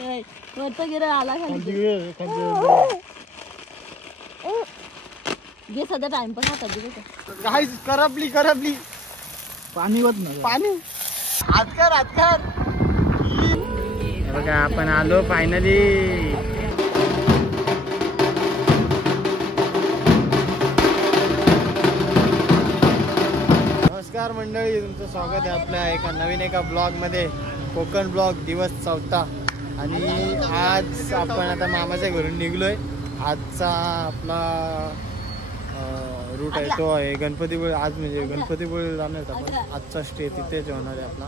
वरचा गिरा आला खाली घे सध्या टाइमपास हा कधी काय करपली पाणी होत नाही पाणी हातकर बघा आपण आलो फायनली. नमस्कार मंडळी, तुमचं स्वागत आहे आपल्या एका ब्लॉग मध्ये. कोकण ब्लॉग दिवस 4था. आणि आज आपण आता मामाच्या घरून निघलोय. आजचा आपला रूट आहे तो आहे गणपतीपुळे. आज म्हणजे गणपतीपुळे जाणार आपण. आजचा स्टे तिथेच होणार आहे आपला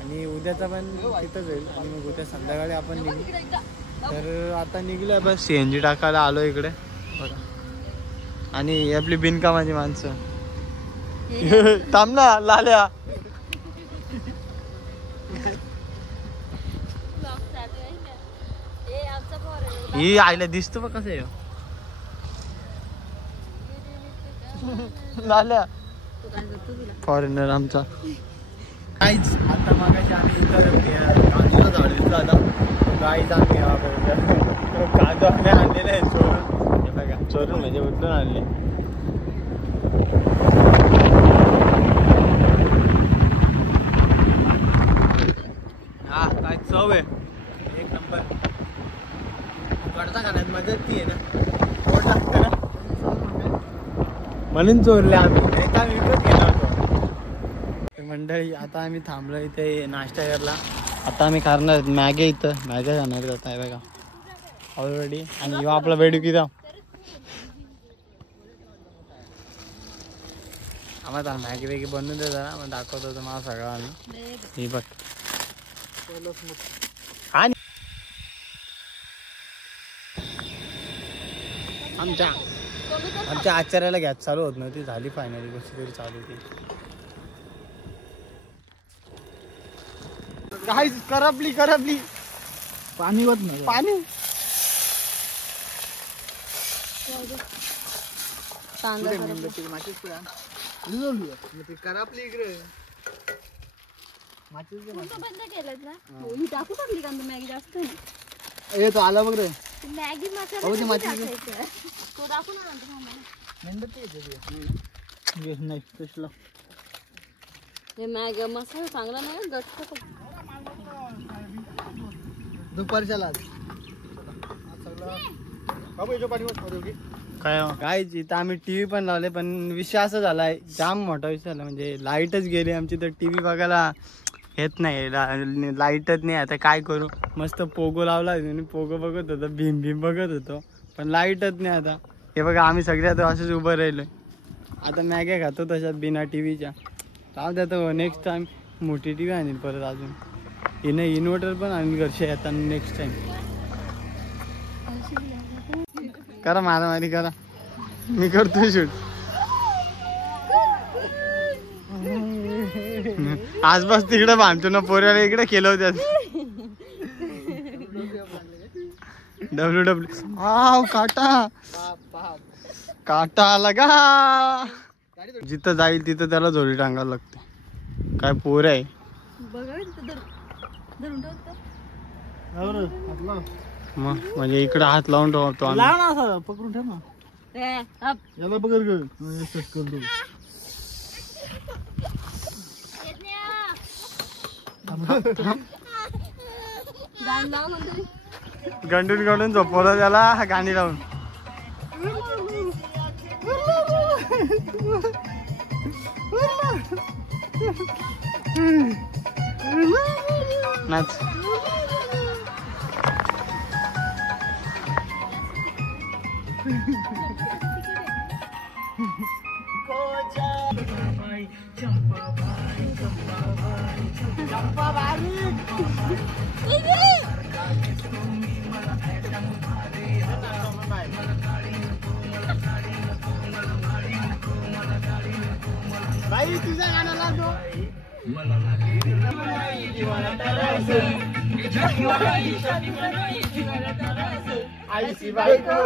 आणि उद्याचा पण तिथंच होईल. आणि मग उद्या संध्याकाळी आपण निघू. तर आता निघलोय बस CNG टाकायला आलो इकडे बघा. आणि आपली बिनकामाची माणसं थांब ना लाल्या. ही आईला दिसतो बघ कसं आहे लाल्या फॉरेनर आमचा. काहीच आता मागाशी आम्ही इथं कांदा झाडून आता काहीच आम्ही कांदा आम्ही आणलेले आहे चोरून. हे बघा चोरून म्हणजे उचलून आणले. हा काय चव आहे एक नंबर. कडता खाण्यात मजा ती आहे ना, गोड लागतं ना म्हणून चोरले आम्ही. नाही तर आम्ही विकत गेलो होतो. मंडळी आता आम्ही थांबलो इथे नाश्ता करायला. आता आम्ही खाणार मॅगी. इथं मॅगी खाणार जात आहे बघा ऑलरेडी. आणि ह्यो आपला बेडू किती आम्हाला मॅगी वेगी बनवून दे जरा. मग दाखवतो होतो मला सगळं आम्ही. ही बघ आणि आमच्या आचार्याला गॅस चालू होत नव्हती. झाली फायनली कशी तरी चालू होती. काय करपली पाणी होत नाही पाणी करपली इकडे बंद केलं ना. ही टाकू टाकली का मॅगी जास्त ए तो आला बघ रे मॅगी मसाला तो टाकू नाही तसला. हे मॅगी मसाला चांगला नाही गट्ट. दुपारच्या काय इथं आम्ही टीव्ही पण लावले. पण विषय असा झालाय जाम मोठा विषय झाला. म्हणजे लाईटच गेली आमची. तर टीव्ही बघायला येत नाही, लाईटच नाही. आता काय करू. मस्त पोगो लावला आणि पोगो बघत होतो, भीम बघत होतो. पण लाईटच नाही. आता हे बघा आम्ही सगळे आता असंच उभं राहिलोय. आता मॅग्या खातो तशात बिना टीव्हीच्या. राहू द्या तर नेक्स्ट टाइम मोठी टीव्ही आणील परत. अजून इन्व्हर्टर पण आणील घरचे आता नेक्स्ट टाइम. करा मारामारी करा, मी करतो शूट. आसपास तिकडे बांधतो ना पोऱ्याला. इकडे केलं होत्यात WW. काटा लगा. जिथं जाईल तिथं त्याला झोली टांगायला लागते. काय पोर आहे मग. म्हणजे इकडे हात लावून ठेवतो पकडून ठेव ना. याला पकड करतो. गंडून झोपवलं त्याला गाणी लावून. नाच बाई तुझ्या गाण्याला तो आईची बायको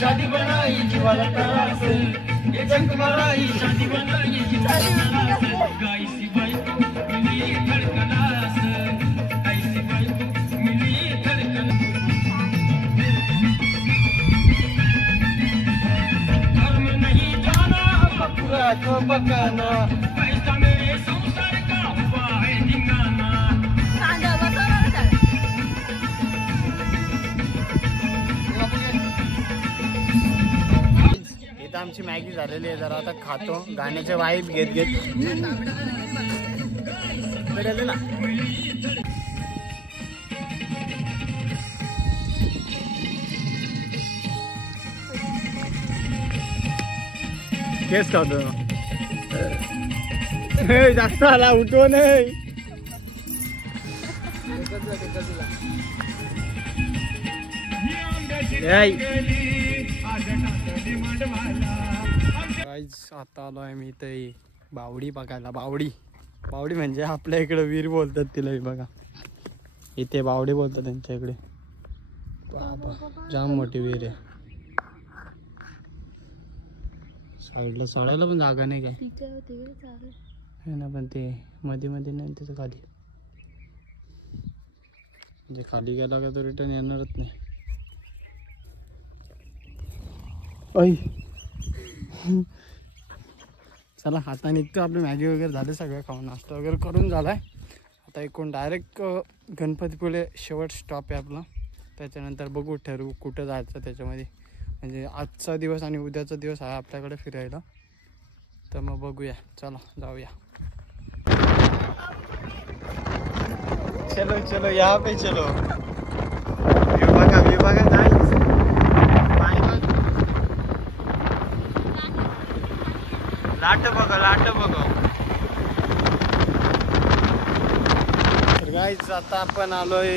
शादी बनाई जीवाला त्रास ये जग मराई शादी बनाई जीवाला त्रास गाईसी बायको मिली धडकनास गाईसी बायको मिली धडकनास धर्म नहीं जाना बकरा को बकाना पैसा मेरे संसार का हुआ है धिंगाणा आमची मॅगी झालेली आहे जरा आता खातो गाण्याचे वाईब घेत घेत ना केस खातो जास्त आला उठव नाही आता आलोय मी इथे बावडी बघायला बावडी बावडी म्हणजे आपल्या इकडे वीर बोलतात तिला बघा इथे बावडी बोलतात त्यांच्या इकडे बाबा जाम मोठी वीर आहे साईडला चढायला पण जागा नाही काय ना पण ते मध्ये मध्ये नाही त्याचं खाली म्हणजे खाली गेला का तो रिटर्न येणारच नाही चला आता निघतो आपली मॅगी वगैरे झाले सगळं खाऊन नाश्ता वगैरे करून झालाय आता एकूण डायरेक्ट गणपतीपुळे शेवट स्टॉप आहे आपला त्याच्यानंतर बघू ठरवू कुठं जायचं त्याच्यामध्ये म्हणजे आजचा दिवस आणि उद्याचा दिवस आहे आपल्याकडे फिरायला तर मग बघूया चला जाऊया चलो चलो यहाँ पे चलो व्यू बघा नाईस लाट बघ तर गाईज आता आपण आलोय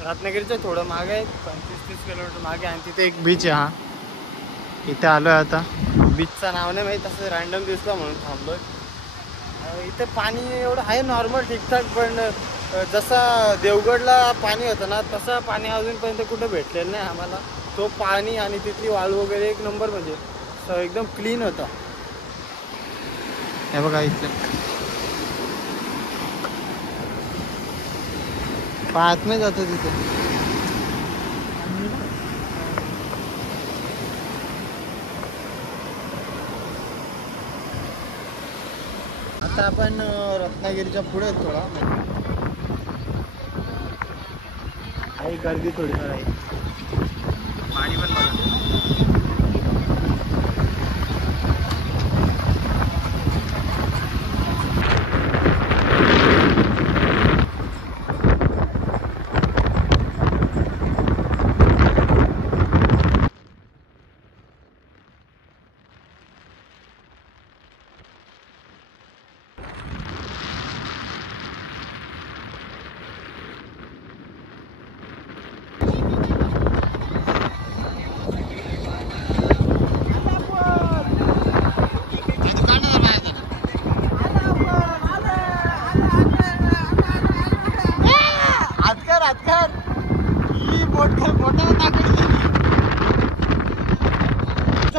रत्नागिरीच्या थोडं मागे आहे 25-30 किलोमीटर मागे आणि तिथे एक बीच आहे हा इथे आलोय आता बीचचं नाव नाही माहीत असं रॅन्डम दिसलं म्हणून थांबलोय इथे पाणी एवढं आहे नॉर्मल ठीकठाक पण जसा देवगडला पाणी होतं ना तसं पाणी अजूनपर्यंत कुठं भेटलेलं नाही आम्हाला तो पाणी आणि तिथली वाळू वगैरे एक नंबर म्हणजे एकदम क्लीन होता हे बघा इथे पाहत नाही जातो तिथे आता आपण रत्नागिरीच्या पुढे थोडा आहे गर्दी थोडीफार आहे पाणी पण बघा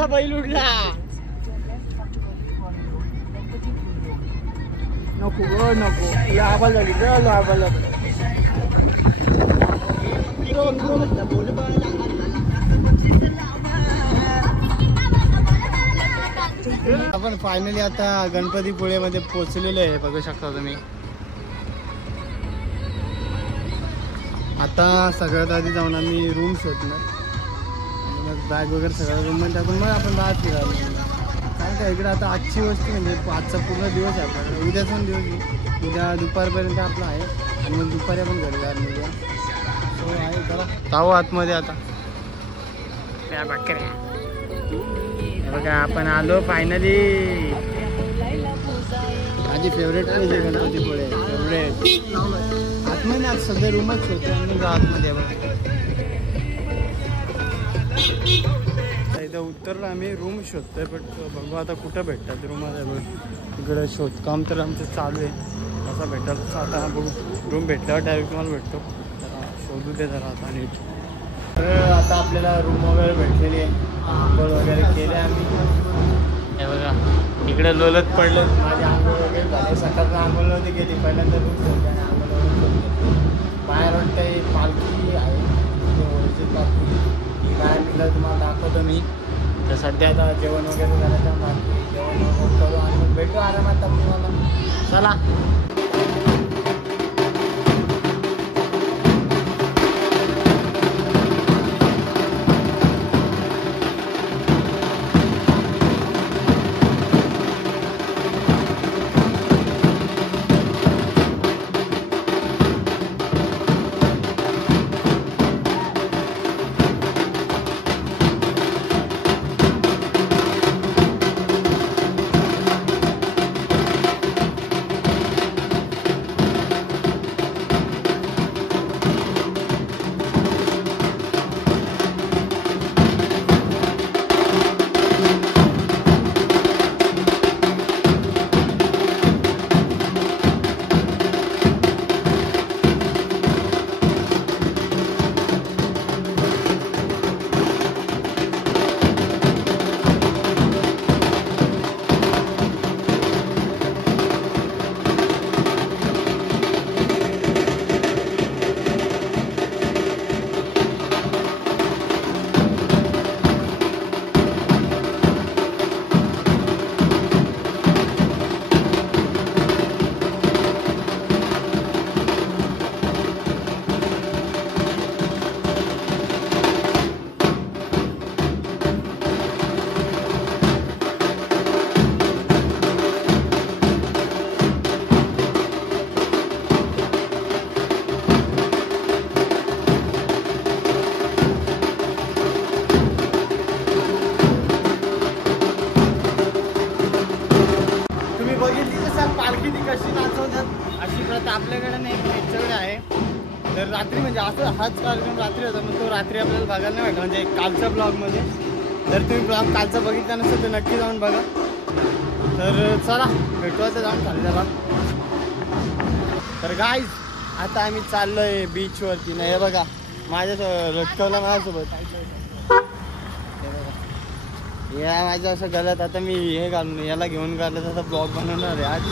बैल उडला नको नको लाभाला आपण फायनली आता गणपतीपुळेमध्ये पोहोचलेलो आहे बघू शकता तुम्ही आता सगळ्यात आधी जाऊन आम्ही रूम शोधणार मग बॅग वगैरे सगळं रूममध्ये टाकून मग आपण बाहेर फिरायला काय काय इकडे आता आजची वस्ती म्हणजे आजचा पूर्ण दिवस आहे आपल्याला उद्याचा पण दिवस उद्या दुपारपर्यंत आपला आहे आणि मग दुपारी आपण घरी जायला मिळूया सो आहे चला जाऊ आतमध्ये आता त्या बकऱ्या बघा आपण आलो फायनली माझी फेवरेट म्हणजे गणपतीपुळे फेवरेट आतमध्ये आज सध्या रूमच होते आणि आतमध्ये इथं उतरलो आम्ही रूम शोधतोय पण बघू आता कुठं भेटतात रूम आहे बघ इकडं शोधकाम तर आमचं चालू आहे असं भेटत आता बघू रूम भेटल्यावर डायरेक्ट तुम्हाला भेटतो जरा शोधू दे जरा आता नीट तर आता आपल्याला रूम वगैरे भेटलेली आहे, आंघोळ वगैरे केले आम्ही. हे बघा इकडे लोलत पडलं, माझी आंघोळ वगैरे झाले. सकाळचं आंघोळ नव्हती केली, पहिल्यांदा रूम सोडली आणि आंघोळ वगैरे करून घेतली. बाहेर वाटतं पालखी आहे, ओरिजिनल पालखी ही बाहेर निघालं तुम्हाला दाखवतो मी. तर सध्या आता जेवण वगैरे करायचं, बाकी जेवण वगैरे करू आणि मग भेटू आरामात तुम्हाला. चला कशी नाचवतात अशी प्रथा आपल्याकडे नाही, त्यांच्याकडे आहे. तर रात्री म्हणजे असं हाच कार्यक्रम रात्री होता, पण तो रात्री आपल्याला बघायला नाही भेटला, म्हणजे कालच्या ब्लॉगमध्ये. जर तुम्ही ब्लॉग कालचा बघितला नसेल तर नक्की जाऊन बघा. तर चला भेटू आता जाऊन चालल्याला. तर गाईज आता आम्ही चाललो आहे बीचवरती. नाही हे बघा माझ्या लटकवला माझ्यासोबत, या माझ्या असं गलत. आता मी हे घालून याला घेऊन गालं तर ब्लॉग बनवणार आहे आज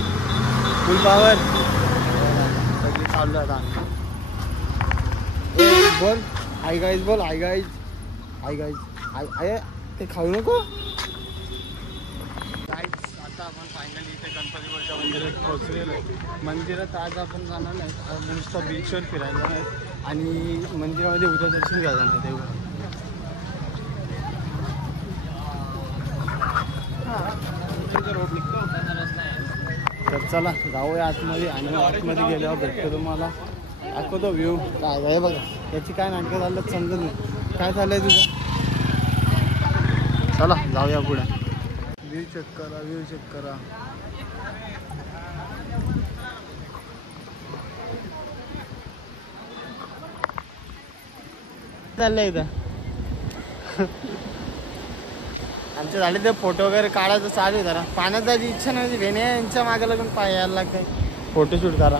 फुल पावर. सगळी चाललो आता बोल हाय गाईज, बोल हाय गाईज, हाय गाईज, हाय. ते खाऊ नको गाईज. आता आपण फायनली इथे गणपतीपुळेच्या मंदिरात पोहोचलेलो आहे. मंदिरात आज आपण जाणार नाही, आज नुसतं बीचवर फिरायला नाही आणि मंदिरामध्ये उद्या दर्शन घ्यायला नाही तेवढं. तर चला जाऊया आतमध्ये आणि आतमध्ये गेल्यावर भेटतो तुम्हाला, दाखवतो व्ह्यू काय आहे. बघा याची काय नाटकं झालं समजत नाही, काय चाललंय तुझं. चला जाऊया पुढे. व्ह्यू चेक करा, व्ह्यू चेक करा. चाललंय इथं आमचे झाले ते फोटो वगैरे काढायचं चालू आहे. जरा पाण्यात जायची इच्छा नव्हती, भेणे यांच्या मागे लागून पाय यायला लागतंय फोटोशूट करा.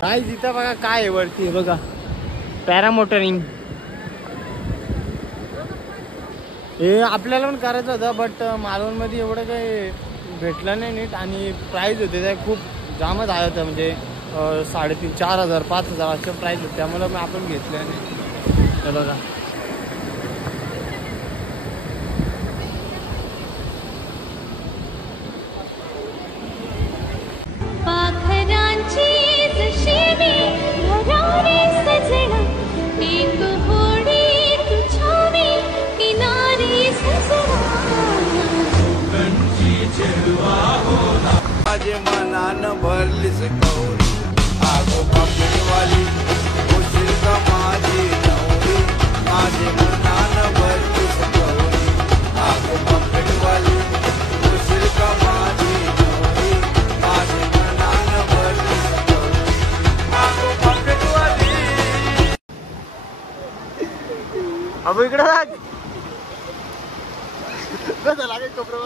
काय जिथं बघा काय आहे वरती बघा, पॅरामोटरिंग. हे आपल्याला पण करायचं होतं, बट मालवणमध्ये एवढं काही भेटलं नाही नीट आणि प्राईज होते त्या खूप जामच आहे होतं, म्हणजे 3,500, 4,000, 5,000 असे प्राईज होते. त्यामुळे मग आपण घेतले नाही. हे बघा माझे मनान भरलीस गौरी, आगो पापडीवाली होशील का माझी नवरी. माझे मनान भरलीस गौरी, आगो पापडीवाली होशील का माझी नवरी. माझे मनान भरलीस गौरी, आगो पापडीवाली. अब इकडे लाग कसं लागे कपडे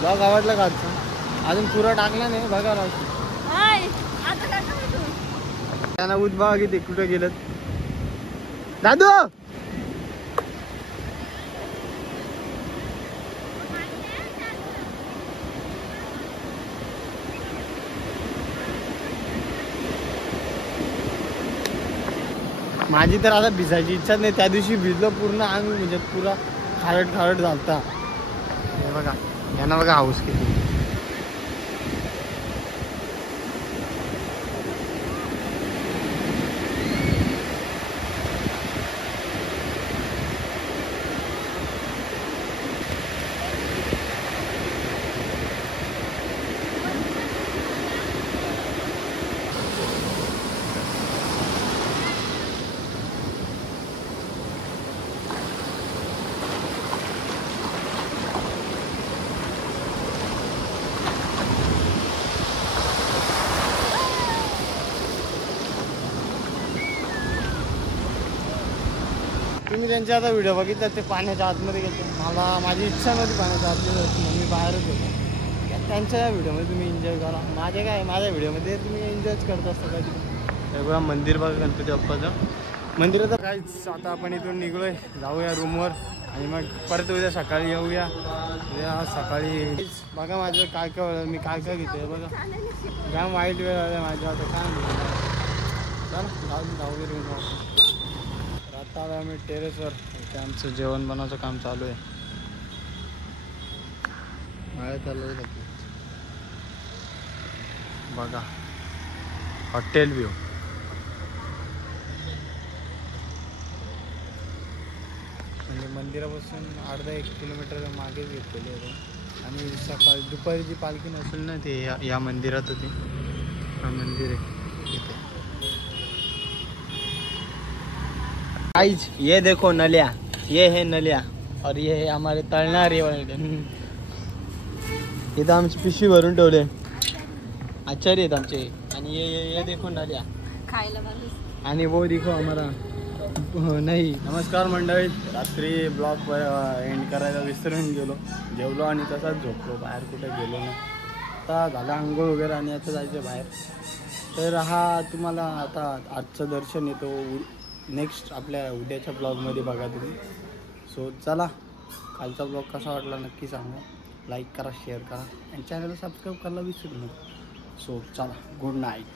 ब्लॉग आवडला का आजचा? अजून पुरा टाकला नाही बघा राव. त्यांना उद्भव किती कुठे गेलं दादू. माझी तर आता भिजायची इच्छा नाही. त्या दिवशी भिजलो पूर्ण अंग म्हणजे पुरा खारट खारट झालता. हे बघा यांना बघा हाऊस किती. तुम्ही त्यांच्या आता व्हिडिओ बघितला ते पाण्याच्या आतमध्ये गेले. मला माझी इच्छा नव्हती पाण्याच्या आतमध्ये होती म्हणून मी बाहेरच होतो. त्यांच्या व्हिडिओमध्ये तुम्ही एन्जॉय करा. माझ्या व्हिडिओमध्ये तुम्ही एन्जॉयच करत असता कधी. बघा मंदिर बघा गणपती बाप्पाचं मंदिराचं काहीच. आता आपण इथून निघलोय जाऊया रूमवर आणि मग परत उद्या सकाळी येऊया. उद्या सकाळी बघा माझं काय काय मी काय काय घेतोय बघा. जाम वाईट वेळ आला माझ्या आता काय चला जाऊ रूमवर. आता आम्ही टेरेसवर. इथे आमचं जेवण बनवायचं काम चालू आहे. बाहेर चालू आहे बघा हॉटेल व्ह्यू. म्हणजे मंदिरापासून अर्धा 1 किलोमीटर मागेच घेतलेले होते. आणि सकाळी दुपारी जी पालखी नसेल ना ते या मंदिरात होती. हा मंदिर आहे इथे. गाइस ये देखो नलिया. ये है नलिया और ये है हमारे तळणारे वाले. इथं आमची पिशवी भरून ठेवले आचार्य आहेत आमचे. आणि ये देखो नलिया खायला. आणि वो देखो हमारा नाही. नमस्कार मंडळी. रात्री ब्लॉग एंड करायला विसरून गेलो. जेवलो आणि तसाच झोपलो. बाहेर कुठे गेलो नाही. आता झालं आंघोळ वगैरे आणि आता जायचं बाहेर. तर हा तुम्हाला आता आजचं दर्शन येतो नेक्स्ट आपल्या उद्याच्या ब्लॉगमध्ये बघा तुम्ही. सो चला कालचा ब्लॉग कसा वाटला नक्की सांगा. लाईक करा, शेअर करा आणि चॅनलला सबस्क्राईब करायला विसरू नका. सो चला गुड नाईट.